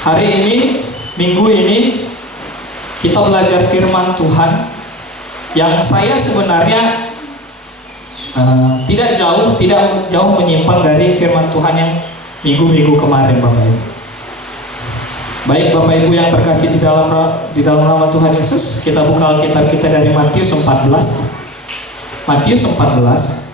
Hari ini, minggu ini, kita belajar firman Tuhan yang saya sebenarnya tidak jauh menyimpang dari firman Tuhan yang minggu-minggu kemarin, Bapak Ibu. Baik Bapak Ibu yang terkasih di dalam nama Tuhan Yesus, kita buka Alkitab kita dari Matius 14. Matius 14.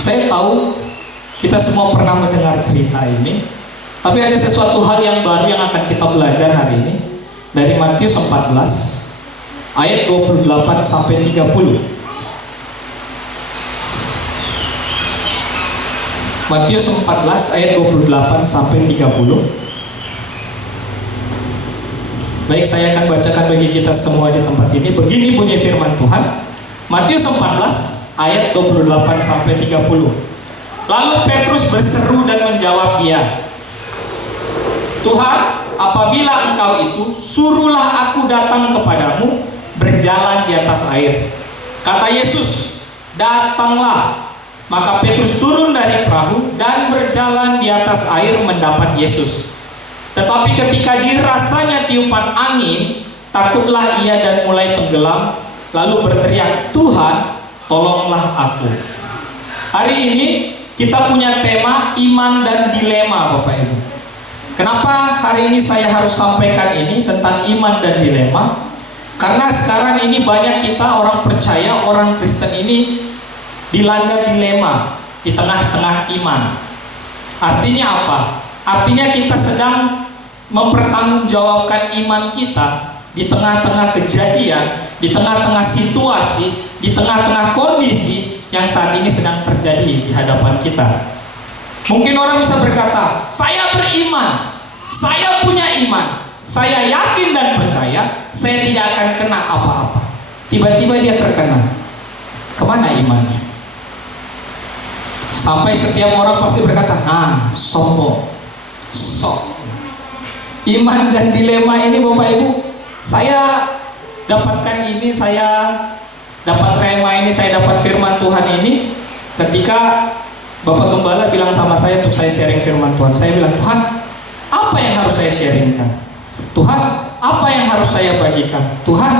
Saya tahu kita semua pernah mendengar cerita ini, tapi ada sesuatu hal yang baru yang akan kita belajar hari ini dari Matius 14 ayat 28 sampai 30. Matius 14 ayat 28 sampai 30. Baik, saya akan bacakan bagi kita semua di tempat ini. Begini bunyi firman Tuhan. Matius 14 ayat 28 sampai 30. Lalu Petrus berseru dan menjawab dia, Tuhan, apabila engkau itu, suruhlah aku datang kepadamu berjalan di atas air. Kata Yesus, datanglah. Maka Petrus turun dari perahu dan berjalan di atas air mendapat Yesus. Tetapi ketika dirasanya tiupan angin, takutlah ia dan mulai tenggelam, lalu berteriak, Tuhan, tolonglah aku. Hari ini kita punya tema iman dan dilema, Bapak Ibu. Kenapa hari ini saya harus sampaikan ini tentang iman dan dilema? Karena sekarang ini banyak kita orang percaya, orang Kristen ini dilanda dilema di tengah-tengah iman. Artinya apa? Artinya kita sedang mempertanggungjawabkan iman kita di tengah-tengah kejadian, di tengah-tengah situasi, di tengah-tengah kondisi yang saat ini sedang terjadi di hadapan kita. Mungkin orang bisa berkata, saya beriman, saya punya iman, saya yakin dan percaya saya tidak akan kena apa-apa. Tiba-tiba dia terkena. Kemana imannya? Sampai setiap orang pasti berkata, sombong, sok. Iman dan dilema ini Bapak Ibu, saya dapatkan ini, saya dapat rema ini, saya dapat firman Tuhan ini ketika Bapak Gembala bilang sama saya untuk saya sharing firman Tuhan. Saya bilang, Tuhan, apa yang harus saya sharingkan? Tuhan, apa yang harus saya bagikan? Tuhan,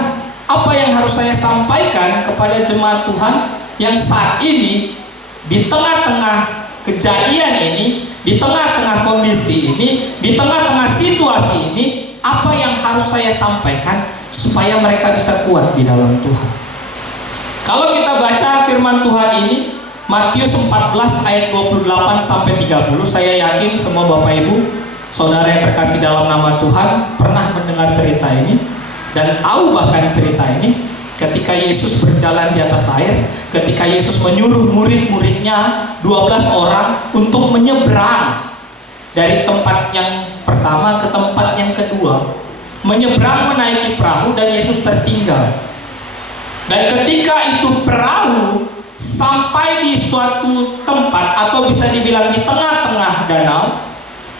apa yang harus saya sampaikan kepada jemaat Tuhan yang saat ini di tengah-tengah kejadian ini, di tengah-tengah kondisi ini, di tengah-tengah situasi ini, apa yang harus saya sampaikan supaya mereka bisa kuat di dalam Tuhan? Kalau kita baca firman Tuhan ini, Matius 14 ayat 28 sampai 30, saya yakin semua Bapak Ibu, saudara yang terkasih dalam nama Tuhan pernah mendengar cerita ini dan tahu bahkan cerita ini. Ketika Yesus berjalan di atas air, ketika Yesus menyuruh murid-muridnya 12 orang untuk menyeberang dari tempat yang pertama ke tempat yang kedua, menyeberang menaiki perahu, dan Yesus tertinggal. Dan ketika itu perahu sampai di suatu tempat atau bisa dibilang di tengah-tengah danau,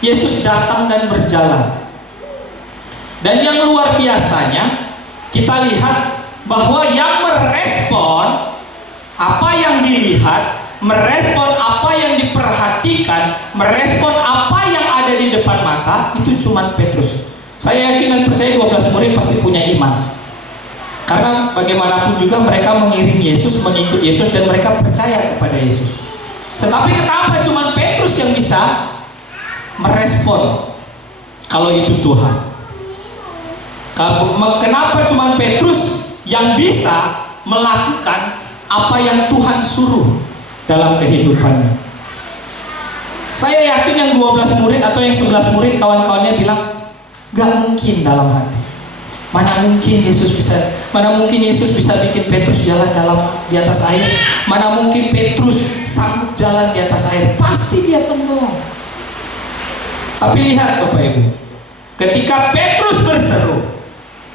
Yesus datang dan berjalan. Dan yang luar biasanya, kita lihat bahwa yang merespon apa yang dilihat, merespon apa yang diperhatikan, merespon apa yang ada di depan mata, itu cuma Petrus. Saya yakin dan percaya 12 murid pasti punya iman, karena bagaimanapun juga mereka mengiring Yesus, mengikut Yesus, dan mereka percaya kepada Yesus. Tetapi kenapa cuma Petrus yang bisa merespon kalau itu Tuhan? Kenapa cuma Petrus yang bisa melakukan apa yang Tuhan suruh dalam kehidupannya? Saya yakin yang 12 murid atau yang 11 murid kawan-kawannya bilang, gak mungkin dalam hati. Mana mungkin Yesus bisa bikin Petrus jalan di atas air? Mana mungkin Petrus sanggup jalan di atas air? Pasti dia tenggelam. Tapi lihat Bapak Ibu, ketika Petrus berseru,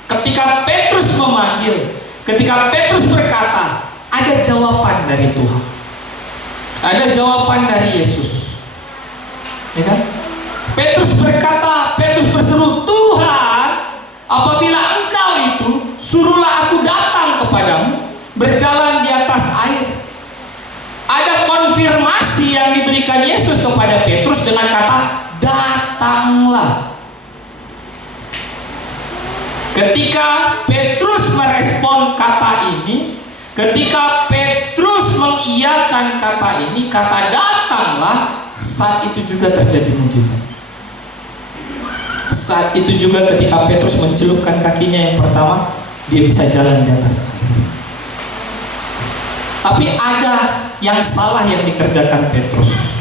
ketika Petrus memanggil, ketika Petrus berkata, ada jawaban dari Tuhan, ada jawaban dari Yesus, ya kan? Petrus berkata, Petrus berseru, Tuhan, apabila engkau itu, suruhlah aku datang kepadamu berjalan di atas air. kasih yang diberikan Yesus kepada Petrus dengan kata datanglah. Ketika Petrus merespon kata ini, ketika Petrus mengiyakan kata ini, kata datanglah, saat itu juga terjadi mujizat. Saat itu juga ketika Petrus mencelupkan kakinya yang pertama, dia bisa jalan di atas air. Tapi ada yang salah yang dikerjakan Petrus.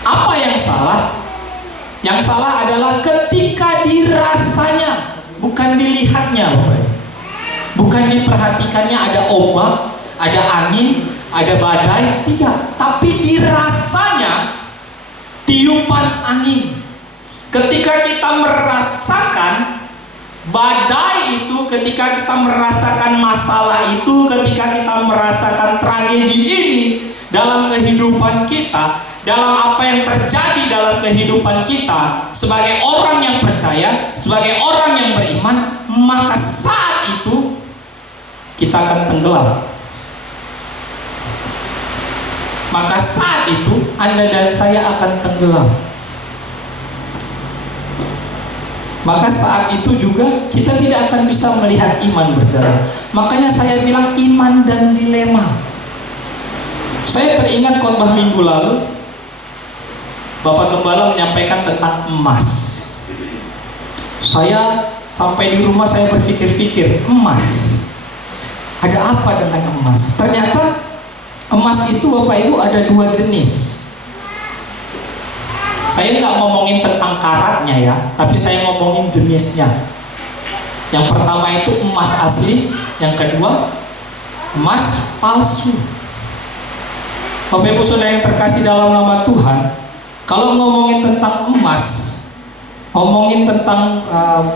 Apa yang salah? Yang salah adalah ketika dirasanya, bukan dilihatnya, Bapak. Bukan diperhatikannya ada ombak, ada angin, ada badai, tidak. Tapi dirasanya tiupan angin. Ketika kita merasakan badai itu, ketika kita merasakan masalah itu, ketika kita merasakan tragedi ini dalam kehidupan kita, dalam apa yang terjadi dalam kehidupan kita sebagai orang yang percaya, sebagai orang yang beriman, maka saat itu kita akan tenggelam. Maka saat itu Anda dan saya akan tenggelam. Maka saat itu juga kita tidak akan bisa melihat iman berjalan. Makanya saya bilang iman dan dilema. Saya teringat khotbah minggu lalu, Bapak Gembala menyampaikan tentang emas. Saya sampai di rumah saya berpikir-pikir, emas. Ada apa dengan emas? Ternyata emas itu Bapak Ibu ada dua jenis. Saya nggak ngomongin tentang karatnya ya, tapi saya ngomongin jenisnya. Yang pertama itu emas asli, yang kedua emas palsu. Bapak Ibu Saudara yang terkasih dalam nama Tuhan, kalau ngomongin tentang emas, ngomongin tentang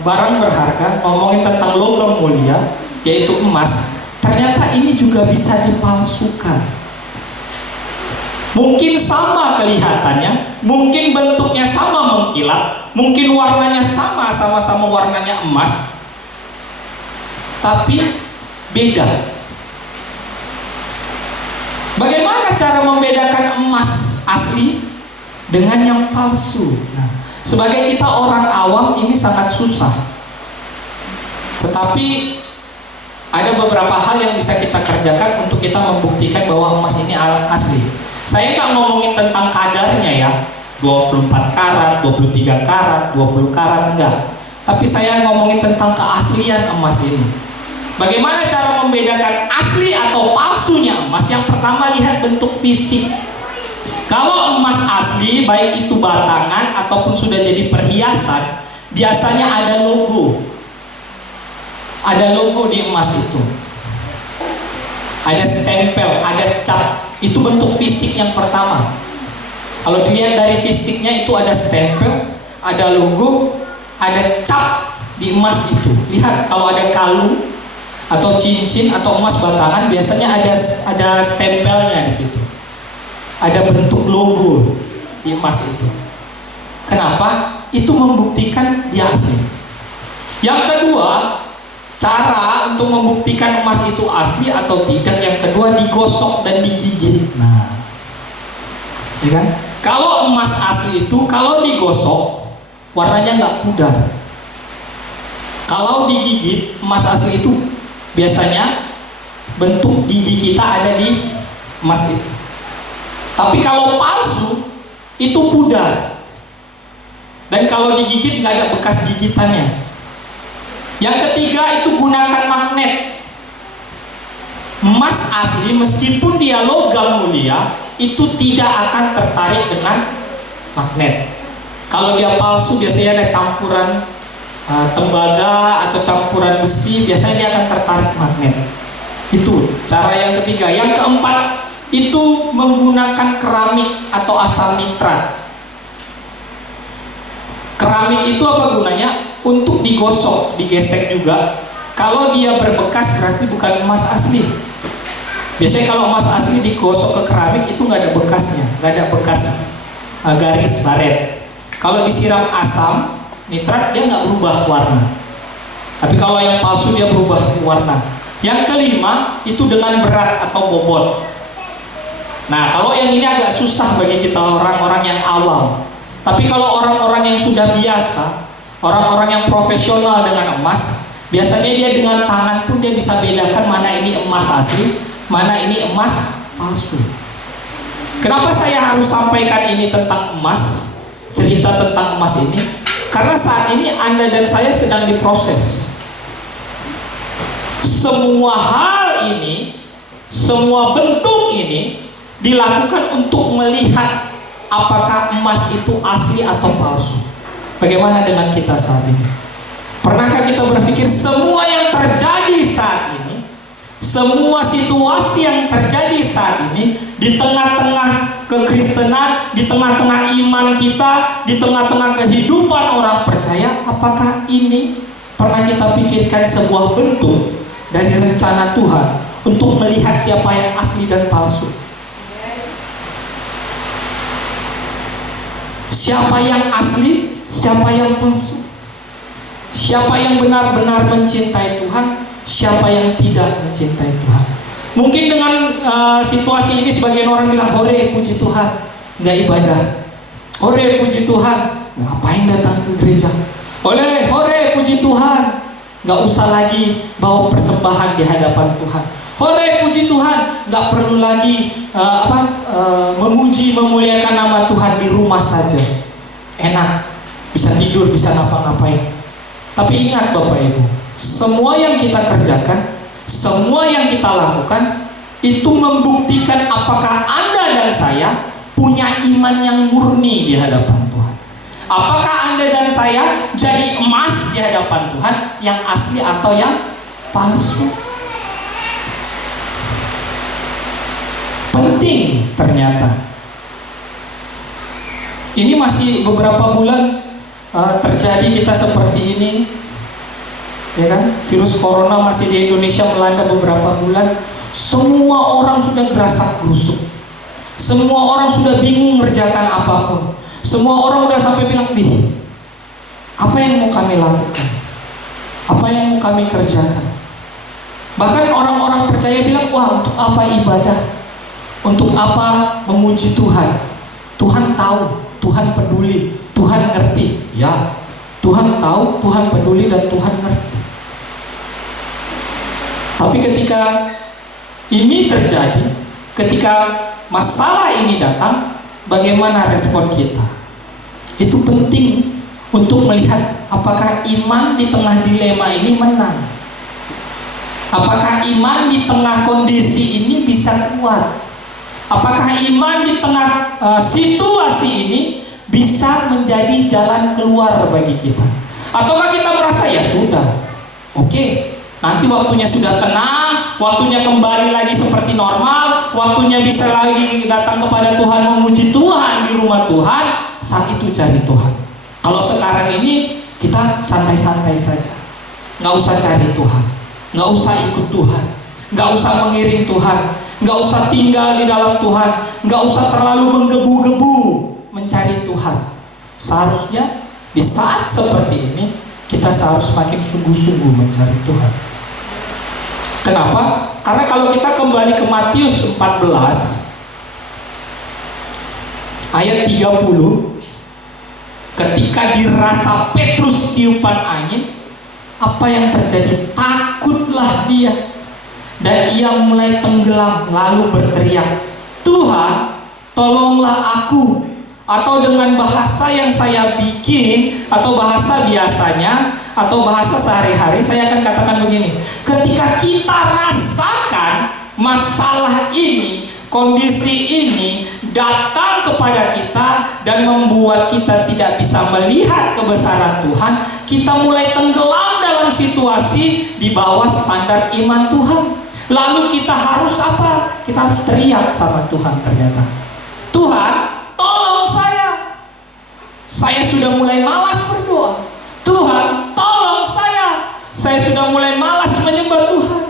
barang berharga, ngomongin tentang logam mulia, yaitu emas, ternyata ini juga bisa dipalsukan. Mungkin sama kelihatannya, mungkin bentuknya sama mengkilat, mungkin warnanya sama-sama warnanya emas, tapi beda. Bagaimana cara membedakan emas asli dengan yang palsu? Nah, sebagai kita orang awam ini sangat susah. Tetapi ada beberapa hal yang bisa kita kerjakan untuk kita membuktikan bahwa emas ini asli. Saya nggak ngomongin tentang kadarnya ya, 24 karat, 23 karat, 20 karat, enggak. Tapi saya ngomongin tentang keaslian emas ini. Bagaimana cara membedakan asli atau palsunya emas? Yang pertama, lihat bentuk fisik. Kalau emas asli, baik itu batangan ataupun sudah jadi perhiasan, biasanya ada logo. Ada logo di emas itu. Ada stempel, ada cap. Itu bentuk fisik yang pertama. Kalau dilihat dari fisiknya itu ada stempel, ada logo, ada cap di emas itu. Lihat kalau ada kalung atau cincin atau emas batangan, biasanya ada stempelnya di situ. Ada bentuk logo di emas itu. Kenapa? Itu membuktikan dia asli. Yang kedua, cara untuk membuktikan emas itu asli atau tidak, yang kedua digosok dan digigit. Nah, ya kan? Kalau emas asli itu kalau digosok warnanya nggak pudar. Kalau digigit emas asli itu biasanya bentuk gigi kita ada di emas itu. Tapi kalau palsu itu pudar. Dan kalau digigit nggak ada bekas gigitannya. Yang ketiga itu gunakan magnet. Emas asli meskipun dia logam mulia itu tidak akan tertarik dengan magnet. Kalau dia palsu biasanya ada campuran tembaga atau campuran besi, biasanya dia akan tertarik magnet. Itu cara yang ketiga. Yang keempat itu menggunakan keramik atau asam nitrat. Keramik itu apa gunanya? Untuk digosok, digesek juga. Kalau dia berbekas berarti bukan emas asli. Biasanya kalau emas asli digosok ke keramik itu nggak ada bekasnya, nggak ada bekas garis baret. Kalau disiram asam nitrat dia nggak berubah warna. Tapi kalau yang palsu dia berubah warna. Yang kelima itu dengan berat atau bobot. Nah, kalau yang ini agak susah bagi kita orang-orang yang awam. Tapi kalau orang-orang yang sudah biasa, orang-orang yang profesional dengan emas, biasanya dia dengan tangan pun dia bisa bedakan mana ini emas asli, mana ini emas palsu. Kenapa saya harus sampaikan ini tentang emas, cerita tentang emas ini? Karena saat ini Anda dan saya sedang diproses. Semua hal ini, semua bentuk ini dilakukan untuk melihat apakah emas itu asli atau palsu. Bagaimana dengan kita saat ini? Pernahkah kita berpikir semua yang terjadi saat ini, semua situasi yang terjadi saat ini, di tengah-tengah kekristenan, di tengah-tengah iman kita, di tengah-tengah kehidupan orang percaya, apakah ini pernah kita pikirkan sebuah bentuk dari rencana Tuhan untuk melihat siapa yang asli dan palsu? Siapa yang asli, siapa yang palsu? Siapa yang benar-benar mencintai Tuhan, siapa yang tidak mencintai Tuhan? Mungkin dengan situasi ini sebagian orang bilang, hore puji Tuhan, nggak ibadah. Hore puji Tuhan, ngapain datang ke gereja? Hore puji Tuhan, nggak usah lagi bawa persembahan di hadapan Tuhan. Hore puji Tuhan, nggak perlu lagi memuji memuliakan nama Tuhan, di rumah saja enak, bisa tidur, bisa ngapa-ngapain. Tapi ingat Bapak Ibu, semua yang kita kerjakan, semua yang kita lakukan itu membuktikan apakah Anda dan saya punya iman yang murni di hadapan Tuhan. Apakah Anda dan saya jadi emas di hadapan Tuhan, yang asli atau yang palsu? Penting ternyata. Ini masih beberapa bulan terjadi kita seperti ini, ya kan? Virus corona masih di Indonesia melanda beberapa bulan. Semua orang sudah gerasak gerusuk, semua orang sudah bingung ngerjakan apapun. Semua orang udah sampai bilang, apa yang mau kami lakukan? Apa yang mau kami kerjakan? Bahkan orang-orang percaya bilang, wah, untuk apa ibadah? Untuk apa memuji Tuhan? Tuhan tahu, Tuhan peduli, Tuhan ngerti. Ya, Tuhan tahu, Tuhan peduli, dan Tuhan ngerti. Tapi ketika ini terjadi, ketika masalah ini datang, bagaimana respon kita? Itu penting untuk melihat apakah iman di tengah dilema ini menang. Apakah iman di tengah kondisi ini bisa kuat? Apakah iman di tengah situasi ini bisa menjadi jalan keluar bagi kita? Ataukah kita merasa ya sudah, oke, nanti waktunya sudah tenang, waktunya kembali lagi seperti normal, waktunya bisa lagi datang kepada Tuhan, memuji Tuhan di rumah Tuhan, saat itu cari Tuhan. Kalau sekarang ini kita santai-santai saja, nggak usah cari Tuhan, nggak usah ikut Tuhan, nggak usah mengiring Tuhan, nggak usah tinggal di dalam Tuhan, nggak usah terlalu menggebu-gebu mencari Tuhan. Seharusnya di saat seperti ini kita harus makin sungguh-sungguh mencari Tuhan. Kenapa? Karena kalau kita kembali ke Matius 14 ayat 30, ketika dirasa Petrus tiupan angin, apa yang terjadi? Takutlah dia, dan ia mulai tenggelam, lalu berteriak, Tuhan, tolonglah aku. Atau dengan bahasa yang saya bikin, atau bahasa biasanya, atau bahasa sehari-hari, saya akan katakan begini, ketika kita rasakan masalah ini, kondisi ini datang kepada kita dan membuat kita tidak bisa melihat kebesaran Tuhan, kita mulai tenggelam dalam situasi di bawah standar iman Tuhan. Lalu kita harus apa? Kita harus teriak sama Tuhan ternyata. Tuhan, tolong saya. Saya sudah mulai malas berdoa. Tuhan, tolong saya. Saya sudah mulai malas menyembah Tuhan.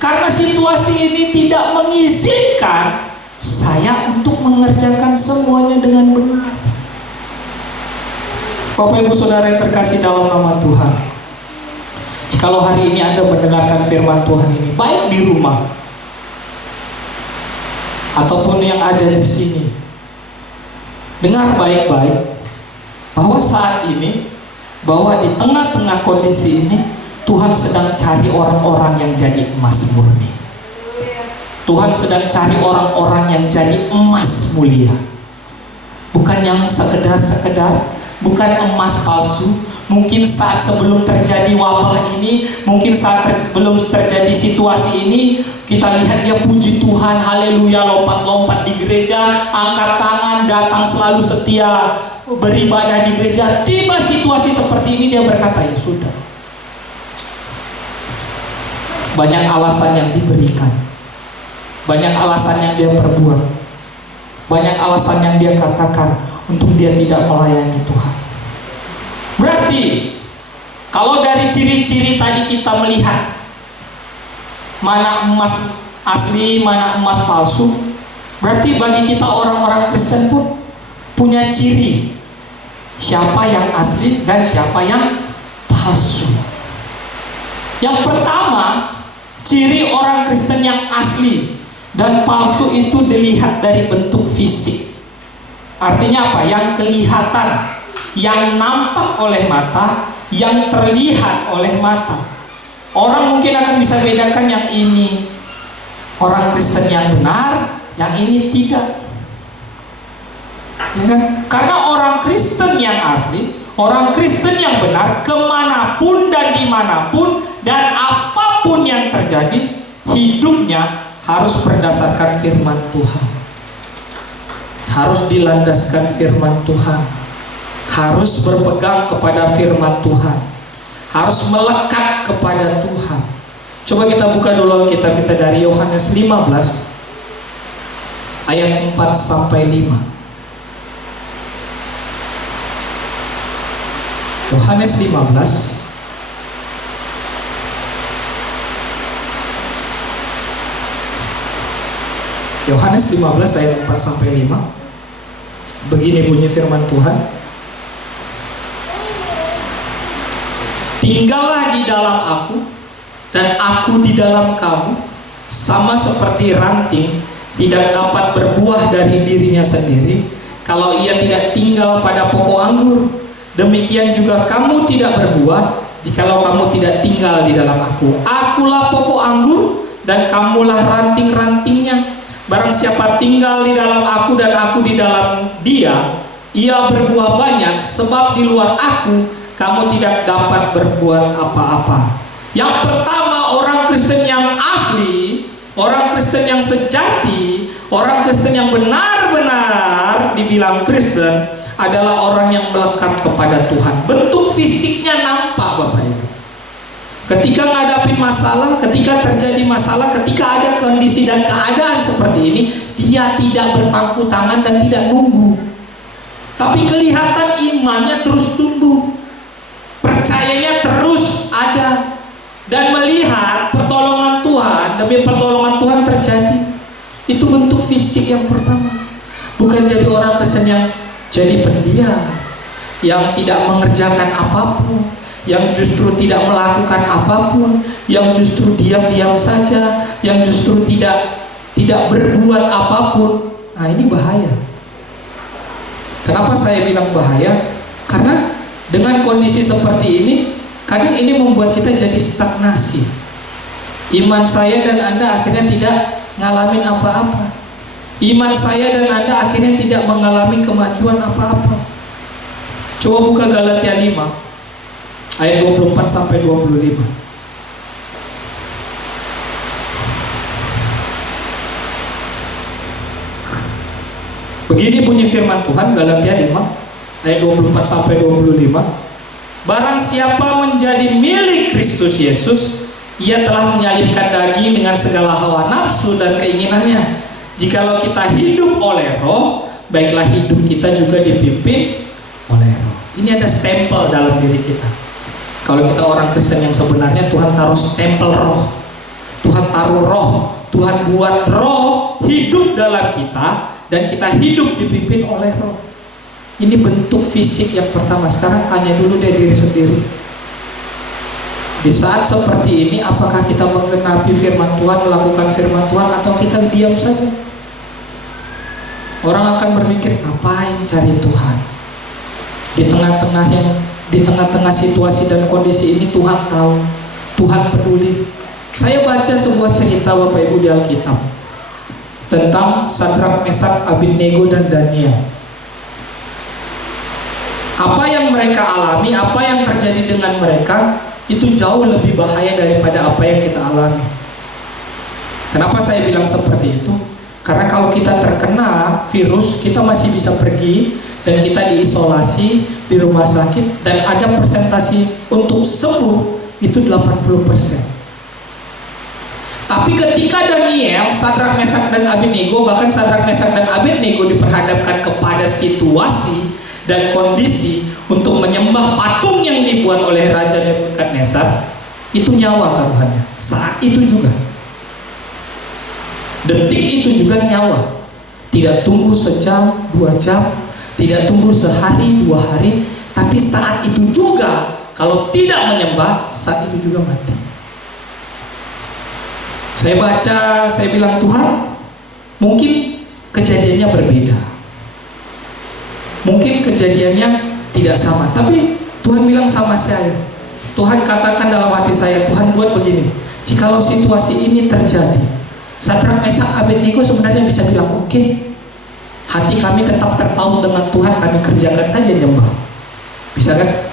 Karena situasi ini tidak mengizinkan saya untuk mengerjakan semuanya dengan benar. Bapak Ibu Saudara yang terkasih dalam nama Tuhan, jikalau hari ini Anda mendengarkan firman Tuhan ini, baik di rumah ataupun yang ada di sini, dengar baik-baik bahwa saat ini, bahwa di tengah-tengah kondisi ini, Tuhan sedang cari orang-orang yang jadi emas murni. Tuhan sedang cari orang-orang yang jadi emas mulia, bukan yang sekedar-sekedar, bukan emas palsu. Mungkin saat sebelum terjadi wabah ini, mungkin saat sebelum terjadi situasi ini, kita lihat dia puji Tuhan, haleluya, lompat-lompat di gereja, angkat tangan, datang selalu setia, beribadah di gereja. Tiba situasi seperti ini dia berkata, ya sudah. Banyak alasan yang diberikan, banyak alasan yang dia perbuat, banyak alasan yang dia katakan untuk dia tidak melayani Tuhan. Berarti kalau dari ciri-ciri tadi kita melihat mana emas asli, mana emas palsu, berarti bagi kita orang-orang Kristen pun punya ciri siapa yang asli dan siapa yang palsu. Yang pertama, ciri orang Kristen yang asli dan palsu itu dilihat dari bentuk fisik. Artinya apa? Yang kelihatan, yang nampak oleh mata, yang terlihat oleh mata. Orang mungkin akan bisa bedakan yang ini orang Kristen yang benar, yang ini tidak. Ya kan? Karena orang Kristen yang asli, orang Kristen yang benar, kemanapun dan dimanapun dan apapun yang terjadi, hidupnya harus berdasarkan firman Tuhan, harus dilandaskan firman Tuhan, harus berpegang kepada firman Tuhan, harus melekat kepada Tuhan. Coba kita buka dulu kitab kita dari Yohanes 15 ayat 4 sampai 5. Yohanes 15 Yohanes 15 ayat 4 sampai 5. Begini bunyi firman Tuhan. Tinggallah di dalam aku dan aku di dalam kamu, sama seperti ranting tidak dapat berbuah dari dirinya sendiri kalau ia tidak tinggal pada pokok anggur. Demikian juga kamu tidak berbuah jikalau kamu tidak tinggal di dalam aku. Akulah pokok anggur dan kamulah ranting-rantingnya. Barang siapa tinggal di dalam aku dan aku di dalam dia, ia berbuah banyak, sebab di luar aku kamu tidak dapat berbuat apa-apa. Yang pertama, orang Kristen yang asli, orang Kristen yang sejati, orang Kristen yang benar-benar dibilang Kristen adalah orang yang melekat kepada Tuhan. Bentuk fisiknya nampak, Bapak Ibu. Ketika ngadapin masalah, ketika terjadi masalah, ketika ada kondisi dan keadaan seperti ini, dia tidak berpangku tangan dan tidak nunggu. Tapi kelihatan imannya terus tumbuh, percayanya terus ada, dan melihat pertolongan Tuhan demi pertolongan Tuhan terjadi. Itu bentuk fisik yang pertama. Bukan jadi orang Kristen yang jadi pendiam, yang tidak mengerjakan apapun, yang justru tidak melakukan apapun, yang justru diam-diam saja, yang justru tidak berbuat apapun. Nah, ini bahaya. Kenapa saya bilang bahaya? Karena dengan kondisi seperti ini, kadang ini membuat kita jadi stagnasi. Iman saya dan Anda akhirnya tidak ngalamin apa-apa. Iman saya dan Anda akhirnya tidak mengalami kemajuan apa-apa. Coba buka Galatia 5 ayat 24 sampai 25. Begini bunyi firman Tuhan, Galatia 5 ayat 24 sampai 25. Barang siapa menjadi milik Kristus Yesus, ia telah menyalibkan daging dengan segala hawa nafsu dan keinginannya. Jikalau kita hidup oleh Roh, baiklah hidup kita juga dipimpin oleh Roh. Ini ada stempel dalam diri kita. Kalau kita orang Kristen yang sebenarnya, Tuhan taruh stempel Roh, Tuhan taruh Roh, Tuhan buat Roh hidup dalam kita, dan kita hidup dipimpin oleh Roh. Ini bentuk fisik yang pertama. Sekarang tanya dulu dari diri sendiri. Di saat seperti ini, apakah kita menggenapi firman Tuhan, melakukan firman Tuhan, atau kita diam saja? Orang akan berpikir, ngapain cari Tuhan? Di tengah-tengah situasi dan kondisi ini Tuhan tahu, Tuhan peduli. Saya baca sebuah cerita Bapak Ibu di Alkitab tentang Sadrak, Mesak, Abednego dan Daniel. Apa yang mereka alami, apa yang terjadi dengan mereka itu jauh lebih bahaya daripada apa yang kita alami. Kenapa saya bilang seperti itu? Karena kalau kita terkena virus, kita masih bisa pergi dan kita diisolasi di rumah sakit, dan ada persentase untuk sembuh itu 80%. Tapi ketika Daniel, Sadrak, Mesak dan Abednego, bahkan Sadrak, Mesak dan Abednego diperhadapkan kepada situasi dan kondisi untuk menyembah patung yang dibuat oleh Raja Nebukadnezar, itu nyawa taruhannya. Saat itu juga, detik itu juga nyawa. Tidak tunggu sejam, 2 jam, tidak tunggu sehari, 2 hari, tapi saat itu juga, kalau tidak menyembah, saat itu juga mati. Saya baca, saya bilang, Tuhan, mungkin kejadiannya berbeda, mungkin kejadiannya tidak sama, tapi Tuhan bilang sama saya. Tuhan katakan dalam hati saya, Tuhan buat begini, jikalau situasi ini terjadi, Sadrak, Mesak, Abednego sebenarnya bisa bilang, oke, hati kami tetap terpaut dengan Tuhan, kami kerjakan saja nyembah. Bisa kan?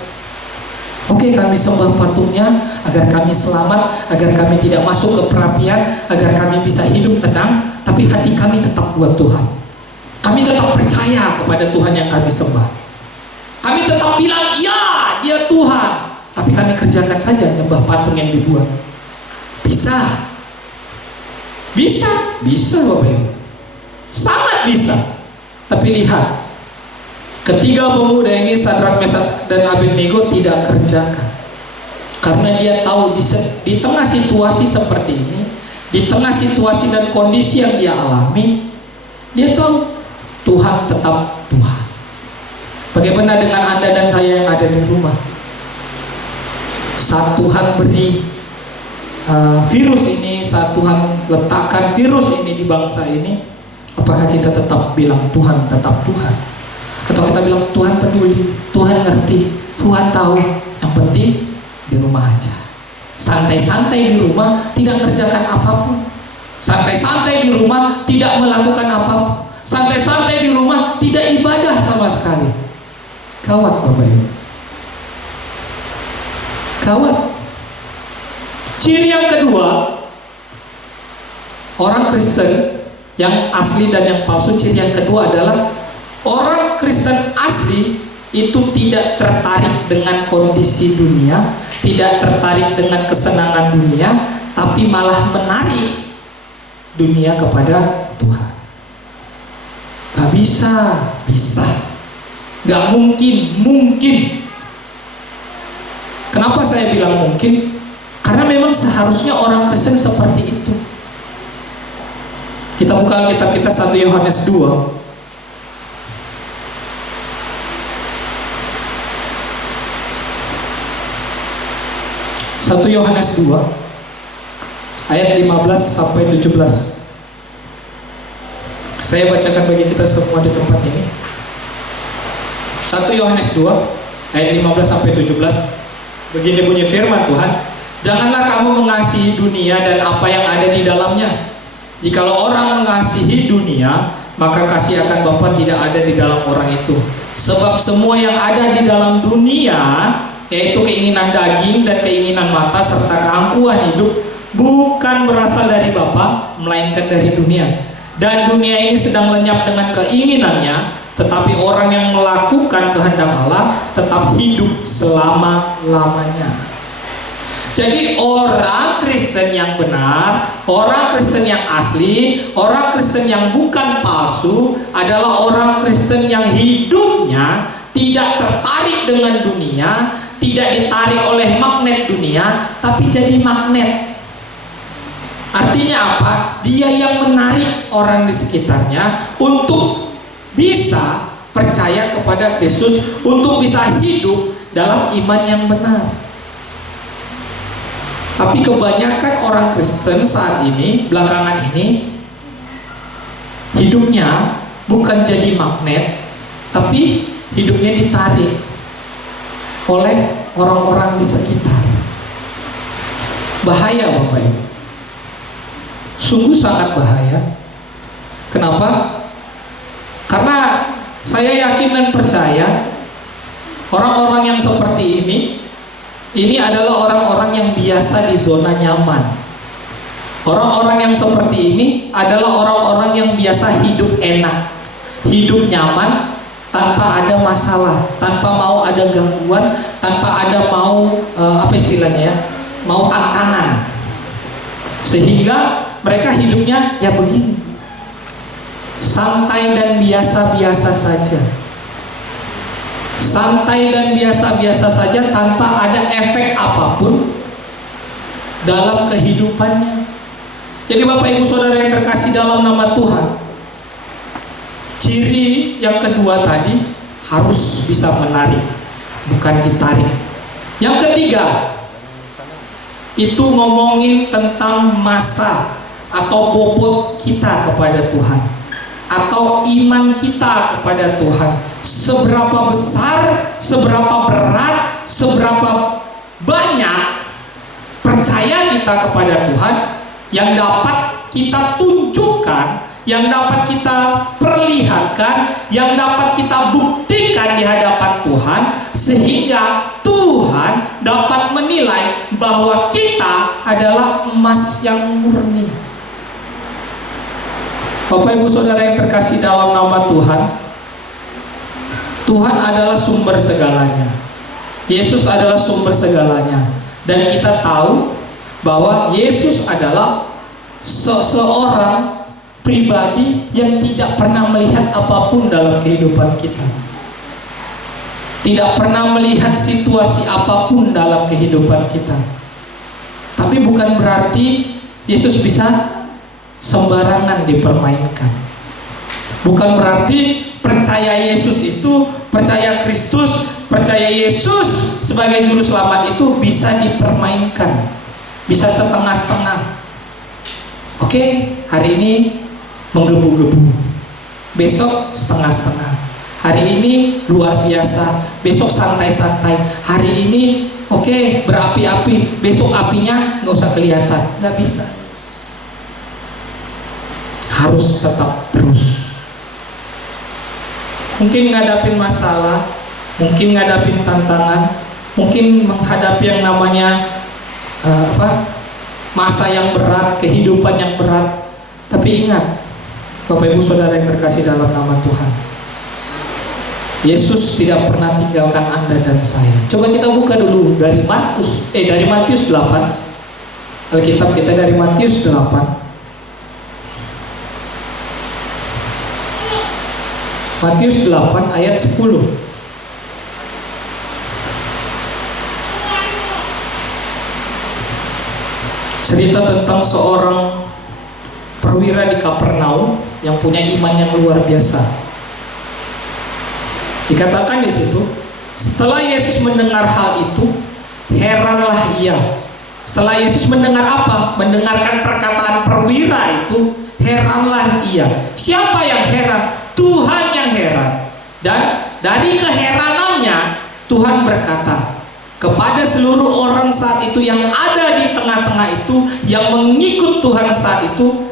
Oke, kami sembah patungnya agar kami selamat, agar kami tidak masuk ke perapian, agar kami bisa hidup tenang, tapi hati kami tetap buat Tuhan. Kami tetap percaya kepada Tuhan yang kami sembah. Kami tetap bilang, ya, dia Tuhan. Tapi kami kerjakan saja nyembah patung yang dibuat. Bisa. Bisa. Bisa Bapak Ibu. Sangat bisa. Tapi lihat, ketiga pemuda ini, Sadrak, Mesak dan Abednego, tidak kerjakan. Karena dia tahu di tengah situasi seperti ini, di tengah situasi dan kondisi yang dia alami, dia tahu Tuhan tetap Tuhan. Bagaimana dengan Anda dan saya yang ada di rumah? Saat Tuhan beri virus ini, saat Tuhan letakkan virus ini di bangsa ini, apakah kita tetap bilang Tuhan tetap Tuhan? Atau kita bilang Tuhan peduli, Tuhan ngerti, Tuhan tahu, yang penting di rumah aja, santai-santai di rumah, tidak kerjakan apapun, santai-santai di rumah, tidak melakukan apapun, santai-santai di rumah, tidak ibadah sama sekali. Kawat Bapak Ibu, kawat. Ciri yang kedua, orang Kristen yang asli dan yang palsu, ciri yang kedua adalah orang Kristen asli itu tidak tertarik dengan kondisi dunia, tidak tertarik dengan kesenangan dunia, tapi malah menarik dunia kepada Tuhan. Gak bisa, bisa. Gak mungkin, mungkin. Kenapa saya bilang mungkin? Karena memang seharusnya orang Kristen seperti itu. Kita buka Alkitab kita 1 Yohanes 2. 1 Yohanes 2 ayat 15 sampai 17. Saya bacakan bagi kita semua di tempat ini. 1 Yohanes 2 ayat 15 sampai 17. Begini bunyi firman Tuhan, janganlah kamu mengasihi dunia dan apa yang ada di dalamnya. Jikalau orang mengasihi dunia, maka kasih akan Bapa tidak ada di dalam orang itu. Sebab semua yang ada di dalam dunia, yaitu keinginan daging dan keinginan mata serta keangkuhan hidup, bukan berasal dari Bapa, melainkan dari dunia. Dan dunia ini sedang lenyap dengan keinginannya, tetapi orang yang melakukan kehendak Allah tetap hidup selama-lamanya. Jadi orang Kristen yang benar, orang Kristen yang asli, orang Kristen yang bukan palsu adalah orang Kristen yang hidupnya tidak tertarik dengan dunia, tidak ditarik oleh magnet dunia, tapi jadi magnet. Artinya apa? Dia yang menarik orang di sekitarnya untuk bisa percaya kepada Kristus, untuk bisa hidup dalam iman yang benar. Tapi kebanyakan orang Kristen saat ini, belakangan ini, hidupnya bukan jadi magnet, tapi hidupnya ditarik oleh orang-orang di sekitar. Bahaya Bapak Ibu, sungguh sangat bahaya. Kenapa? Karena saya yakin dan percaya orang-orang yang seperti ini adalah orang-orang yang biasa di zona nyaman. Orang-orang yang seperti ini adalah orang-orang yang biasa hidup enak, hidup nyaman, tanpa ada masalah, tanpa mau ada gangguan, tanpa ada mau apa istilahnya ya, mau tantangan. Sehingga mereka hidupnya ya begini, santai dan biasa-biasa saja. Santai dan biasa-biasa saja tanpa ada efek apapun dalam kehidupannya. Jadi Bapak Ibu Saudara yang terkasih dalam nama Tuhan, ciri yang kedua tadi harus bisa menarik, bukan ditarik. Yang ketiga, itu ngomongin tentang masa atau bobot kita kepada Tuhan, atau iman kita kepada Tuhan. Seberapa besar, seberapa berat, seberapa banyak percaya kita kepada Tuhan yang dapat kita tunjukkan, yang dapat kita perlihatkan, yang dapat kita buktikan di hadapan Tuhan, sehingga Tuhan dapat menilai bahwa kita adalah emas yang murni. Bapak Ibu Saudara yang terkasih dalam nama Tuhan, Tuhan adalah sumber segalanya. Yesus adalah sumber segalanya. Dan kita tahu bahwa Yesus adalah seseorang pribadi yang tidak pernah melihat apapun dalam kehidupan kita, tidak pernah melihat situasi apapun dalam kehidupan kita. Tapi bukan berarti Yesus bisa sembarangan dipermainkan. Bukan berarti percaya Yesus itu, percaya Kristus, percaya Yesus sebagai juru selamat itu bisa dipermainkan, bisa setengah-setengah. Oke, hari ini menggebu-gebu, besok setengah-setengah. Hari ini luar biasa, besok santai-santai. Hari ini oke, berapi-api, besok apinya nggak usah kelihatan. Nggak bisa. Harus tetap terus. Mungkin ngadapin masalah, mungkin ngadapin tantangan, mungkin menghadapi yang namanya masa yang berat, kehidupan yang berat. Tapi ingat, Bapak Ibu Saudara yang terkasih dalam nama Tuhan, Yesus tidak pernah tinggalkan Anda dan saya. Coba kita buka dulu dari Matius 8. Alkitab kita dari Matius 8. Matius 8 ayat 10. Cerita tentang seorang perwira di Kapernaum yang punya iman yang luar biasa. Dikatakan di situ, setelah Yesus mendengar hal itu, heranlah ia. Setelah Yesus mendengar apa? Mendengarkan perkataan perwira itu, heranlah ia. Siapa yang heran? Tuhan yang heran. Dan dari keheranannya, Tuhan berkata kepada seluruh orang saat itu yang ada di tengah-tengah itu, yang mengikut Tuhan saat itu,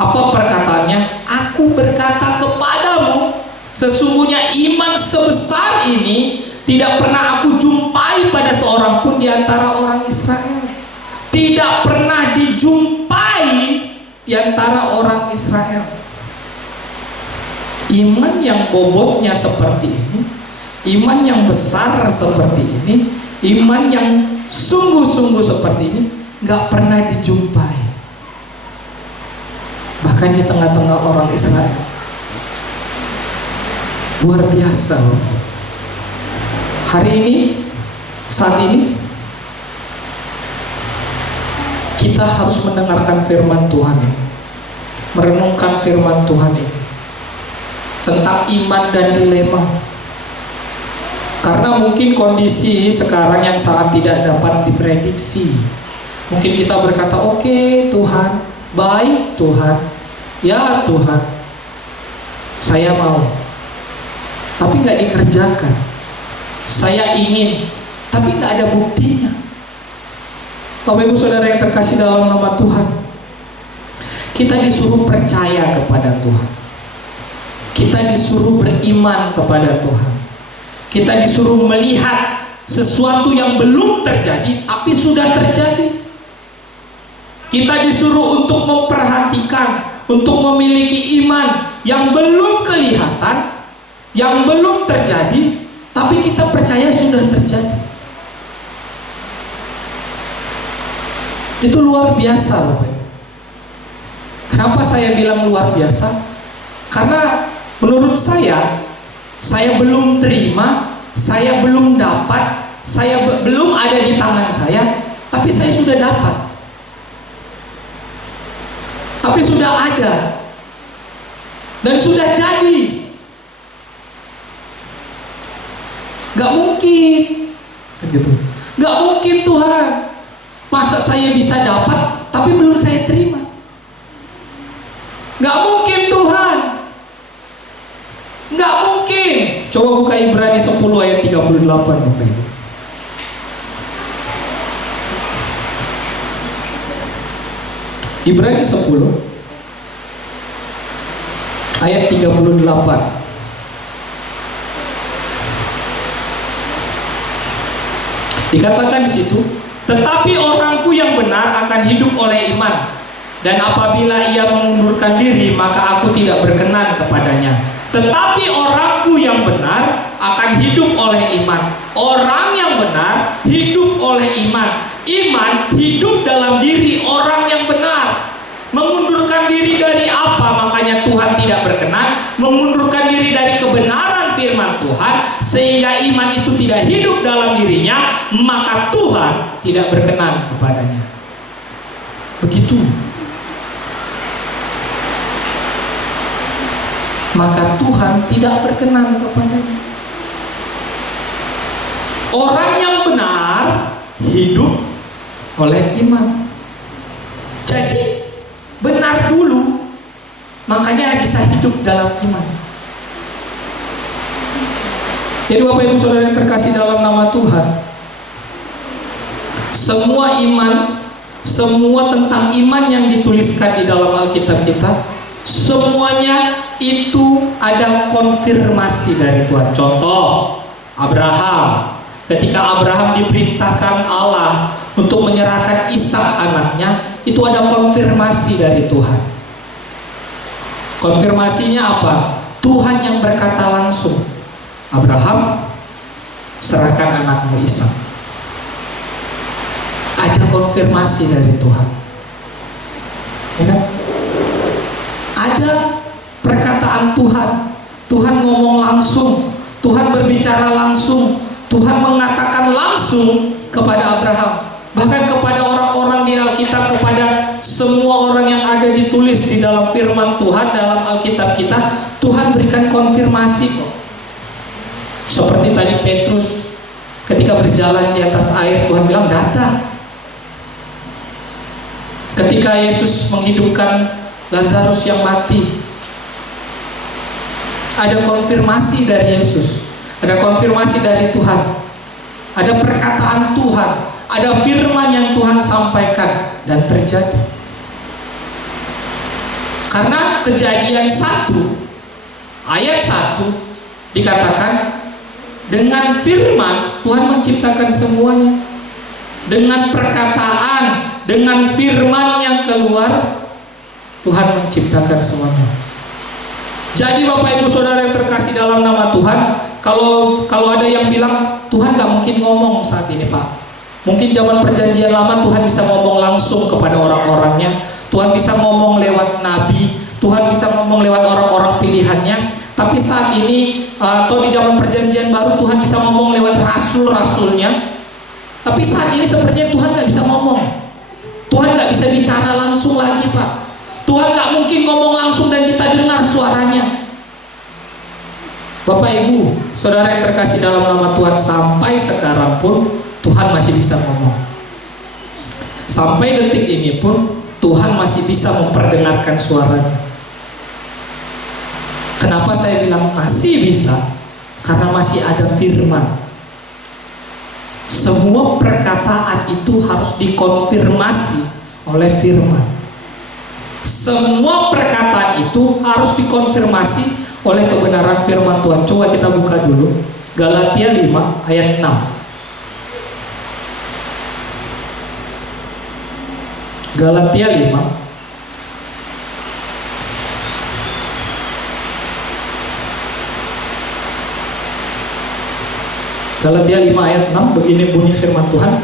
apa perkataannya? Aku berkata kepadamu, sesungguhnya iman sebesar ini tidak pernah aku jumpai pada seorang pun di antara orang Israel. Tidak pernah dijumpai di antara orang Israel. Iman yang bobotnya seperti ini, iman yang besar seperti ini, iman yang sungguh-sungguh seperti ini nggak pernah dijumpai, bahkan di tengah-tengah orang Israel. Luar biasa loh. Hari ini, saat ini, kita harus mendengarkan firman Tuhan ini, merenungkan firman Tuhan ini tentang iman dan dilema. Karena mungkin kondisi sekarang yang sangat tidak dapat diprediksi. Mungkin kita berkata, oke, Tuhan, baik Tuhan, ya Tuhan, saya mau, tapi nggak dikerjakan. Saya ingin, tapi nggak ada buktinya. Bapak Ibu Saudara yang terkasih dalam nama Tuhan, kita disuruh percaya kepada Tuhan, kita disuruh beriman kepada Tuhan, kita disuruh melihat sesuatu yang belum terjadi tapi sudah terjadi. Kita disuruh untuk memperhatikan, untuk memiliki iman yang belum kelihatan, yang belum terjadi, tapi kita percaya sudah terjadi. Itu luar biasa, Bapak Ibu. Kenapa saya bilang luar biasa? Karena menurut saya belum terima, saya belum dapat, saya belum ada di tangan saya, tapi saya sudah dapat. Tapi sudah ada dan sudah jadi. Gak mungkin gitu. Gak mungkin Tuhan, masa saya bisa dapat tapi belum saya terima. Gak mungkin Tuhan, gak mungkin. Coba buka Ibrani 10 ayat 38, Bapak Ibu. Ibrani 10 ayat 38. Dikatakan di situ, tetapi orangku yang benar akan hidup oleh iman, dan apabila ia mengundurkan diri, maka aku tidak berkenan kepadanya. Tetapi orangku yang benar akan hidup oleh iman. Orang yang benar hidup oleh iman. Iman hidup dalam diri orang yang benar. Mengundurkan diri dari apa? Makanya Tuhan tidak berkenan. Mengundurkan diri dari kebenaran firman Tuhan, sehingga iman itu tidak hidup dalam dirinya, maka Tuhan tidak berkenan kepadanya. Begitu. Maka Tuhan tidak berkenan kepadanya. Orang yang benar hidup oleh iman. Jadi benar dulu, makanya bisa hidup dalam iman. Jadi Bapak Ibu Saudara yang terkasih dalam nama Tuhan, semua iman, semua tentang iman yang dituliskan di dalam Alkitab kita, semuanya itu ada konfirmasi dari Tuhan. Contoh, Abraham. Ketika Abraham diperintahkan Allah untuk menyerahkan Ishak anaknya, itu ada konfirmasi dari Tuhan. Konfirmasinya apa? Tuhan yang berkata langsung, Abraham, serahkan anakmu Ishak. Ada konfirmasi dari Tuhan. Ya kan? Ada perkataan Tuhan. Tuhan ngomong langsung, Tuhan berbicara langsung, Tuhan mengatakan langsung kepada Abraham, bahkan kepada orang-orang di Alkitab, kepada semua orang yang ada ditulis di dalam firman Tuhan dalam Alkitab kita, Tuhan berikan konfirmasi kok. Seperti tadi Petrus ketika berjalan di atas air, Tuhan bilang datang. Ketika Yesus menghidupkan Lazarus yang mati, ada konfirmasi dari Yesus, ada konfirmasi dari Tuhan, ada perkataan Tuhan, ada firman yang Tuhan sampaikan dan terjadi. Karena Kejadian 1 ayat 1 dikatakan, dengan firman Tuhan menciptakan semuanya. Dengan perkataan, dengan firman yang keluar, Tuhan menciptakan semuanya. Jadi Bapak Ibu Saudara yang terkasih dalam nama Tuhan, kalau ada yang bilang Tuhan gak mungkin ngomong saat ini Pak, mungkin zaman perjanjian lama Tuhan bisa ngomong langsung kepada orang-orangnya, Tuhan bisa ngomong lewat nabi, Tuhan bisa ngomong lewat orang-orang pilihannya. Tapi saat ini atau di zaman perjanjian baru, Tuhan bisa ngomong lewat rasul-rasulnya. Tapi saat ini sepertinya Tuhan gak bisa ngomong, Tuhan gak bisa bicara langsung lagi Pak. Tuhan gak mungkin ngomong langsung dan kita dengar suaranya. Bapak Ibu Saudara yang terkasih dalam nama Tuhan, sampai sekarang pun Tuhan masih bisa ngomong. Sampai detik ini pun Tuhan masih bisa memperdengarkan suaranya. Kenapa saya bilang masih bisa? Karena masih ada firman. Semua perkataan itu harus dikonfirmasi oleh firman. Semua perkataan itu harus dikonfirmasi oleh kebenaran firman Tuhan. Coba kita buka dulu Galatia 5 ayat 6. Galatia 5 Galatia 5 ayat 6, begini bunyi firman Tuhan.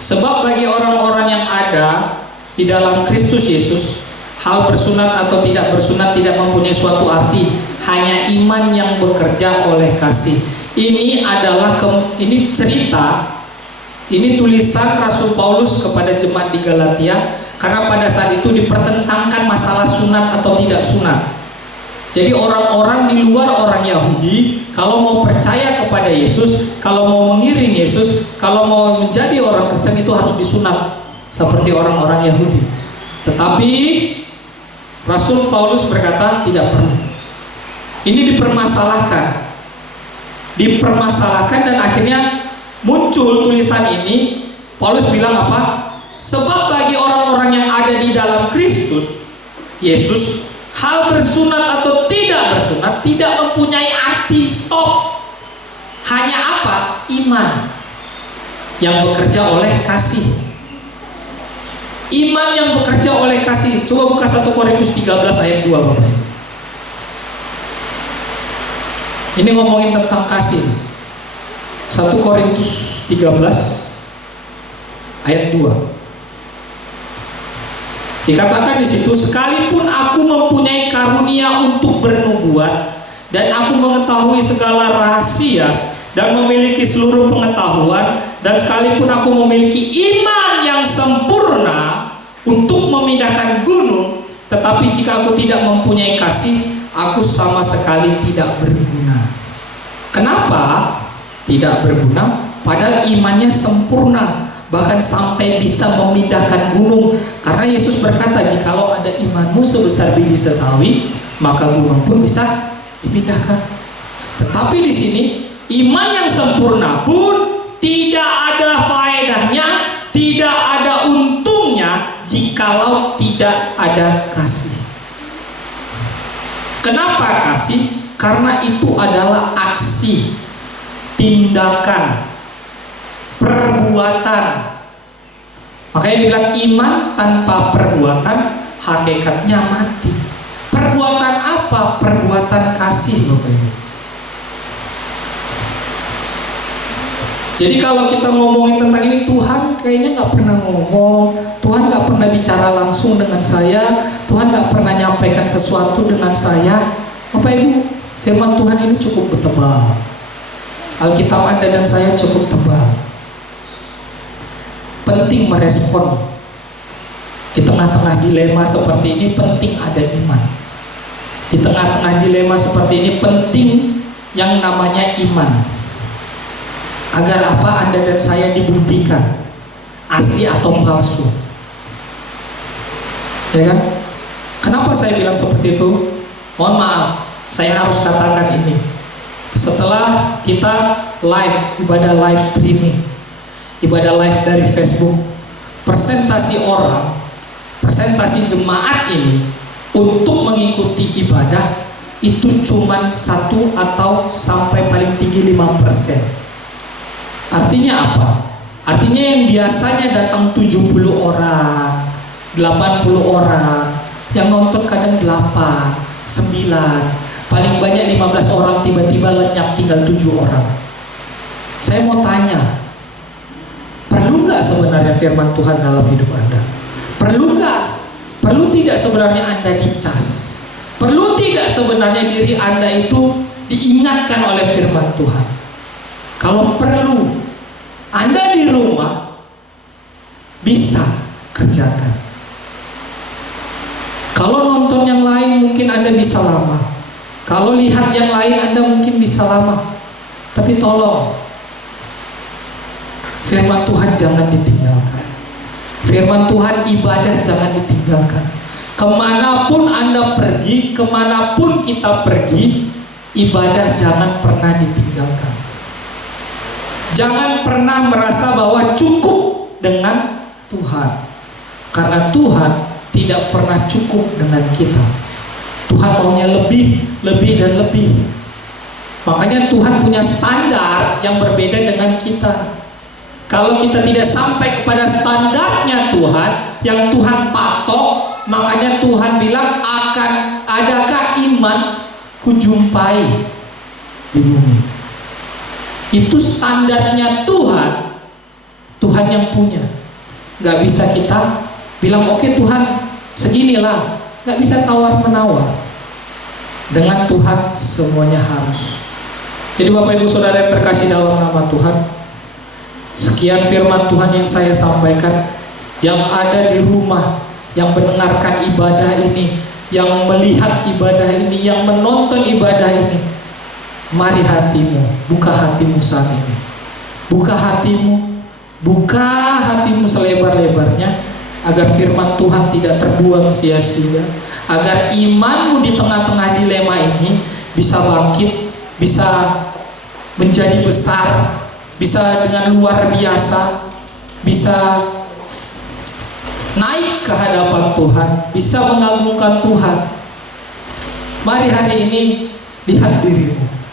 Sebab bagi orang-orang yang ada di dalam Kristus Yesus, hal bersunat atau tidak bersunat tidak mempunyai suatu arti, hanya iman yang bekerja oleh kasih. Ini adalah ini cerita, ini tulisan Rasul Paulus kepada jemaat di Galatia, karena pada saat itu dipertentangkan masalah sunat atau tidak sunat. Jadi orang-orang di luar orang Yahudi, kalau mau percaya kepada Yesus, kalau mau mengiring Yesus, kalau mau menjadi orang Kristen itu harus disunat seperti orang-orang Yahudi. Tetapi Rasul Paulus berkata tidak perlu. Ini dipermasalahkan dan akhirnya muncul tulisan ini. Paulus bilang apa? Sebab bagi orang-orang yang ada di dalam Kristus Yesus, hal bersunat atau tidak bersunat tidak mempunyai arti. Stop. Hanya apa? Iman yang bekerja oleh kasih. Iman yang bekerja oleh kasih. Coba buka 1 Korintus 13 ayat 2 Bapak. Ini ngomongin tentang kasih. 1 Korintus 13 ayat 2. Dikatakan di situ, sekalipun aku mempunyai karunia untuk bernubuat dan aku mengetahui segala rahasia dan memiliki seluruh pengetahuan, dan sekalipun aku memiliki iman yang sempurna untuk memindahkan gunung, tetapi jika aku tidak mempunyai kasih, aku sama sekali tidak berguna. Kenapa tidak berguna? Padahal imannya sempurna, bahkan sampai bisa memindahkan gunung. Karena Yesus berkata, jikalau ada imanmu sebesar biji sesawi, maka gunung pun bisa dipindahkan. Tetapi di sini iman yang sempurna pun tidak ada faedahnya, tidak ada untungnya jikalau tidak ada kasih. Kenapa kasih? Karena itu adalah aksi, tindakan, perbuatan. Makanya dibilang iman tanpa perbuatan hakikatnya mati. Perbuatan apa? Perbuatan kasih, Bapak Ibu. Jadi kalau kita ngomongin tentang ini, Tuhan kayaknya nggak pernah ngomong, Tuhan nggak pernah bicara langsung dengan saya, Tuhan nggak pernah nyampaikan sesuatu dengan saya. Bapak Ibu, firman Tuhan ini cukup tebal. Alkitab Anda dan saya cukup tebal. Penting merespon. Di tengah-tengah dilema seperti ini penting ada iman. Di tengah-tengah dilema seperti ini penting yang namanya iman. Agar apa? Anda dan saya dibuktikan asli atau palsu. Ya kan? Kenapa saya bilang seperti itu? Mohon maaf, saya harus katakan ini. Setelah kita live, ibadah live streaming, ibadah live dari Facebook, persentasi orang, persentasi jemaat ini untuk mengikuti ibadah itu cuma 1 atau sampai paling tinggi 5%. Artinya apa? Artinya yang biasanya datang 70 orang, 80 orang, yang nonton kadang 8, 9, paling banyak 15 orang, tiba-tiba lenyap tinggal 7 orang. Saya mau tanya, perlu nggak sebenarnya firman Tuhan dalam hidup Anda? Perlu nggak? Perlu tidak sebenarnya Anda dicas? Perlu tidak sebenarnya diri Anda itu diingatkan oleh firman Tuhan? Kalau perlu, Anda di rumah bisa kerjakan. Kalau nonton yang lain mungkin Anda bisa lama. Kalau lihat yang lain Anda mungkin bisa lama. Tapi tolong, firman Tuhan jangan ditinggalkan. Firman Tuhan ibadah jangan ditinggalkan. Kemanapun Anda pergi, kemanapun kita pergi, ibadah jangan pernah ditinggalkan. Jangan pernah merasa bahwa cukup dengan Tuhan, karena Tuhan tidak pernah cukup dengan kita. Tuhan maunya lebih, lebih dan lebih. Makanya Tuhan punya standar yang berbeda dengan kita. Kalau kita tidak sampai kepada standarnya Tuhan, yang Tuhan patok, makanya Tuhan bilang, akan adakah iman kujumpai di bumi. Itu standarnya Tuhan, Tuhan yang punya. Gak bisa kita bilang, oke Tuhan seginilah. Gak bisa tawar menawar. Dengan Tuhan semuanya harus. Jadi Bapak Ibu Saudara yang terkasih dalam nama Tuhan, sekian firman Tuhan yang saya sampaikan. Yang ada di rumah, yang mendengarkan ibadah ini, yang melihat ibadah ini, yang menonton ibadah ini, mari hatimu, buka hatimu saat ini. Buka hatimu, buka hatimu selebar-lebarnya, agar firman Tuhan tidak terbuang sia-sia, agar imanmu di tengah-tengah dilema ini bisa bangkit, bisa menjadi besar, bisa dengan luar biasa, bisa naik ke hadapan Tuhan, bisa mengagungkan Tuhan. Mari hari ini lihat dirimu.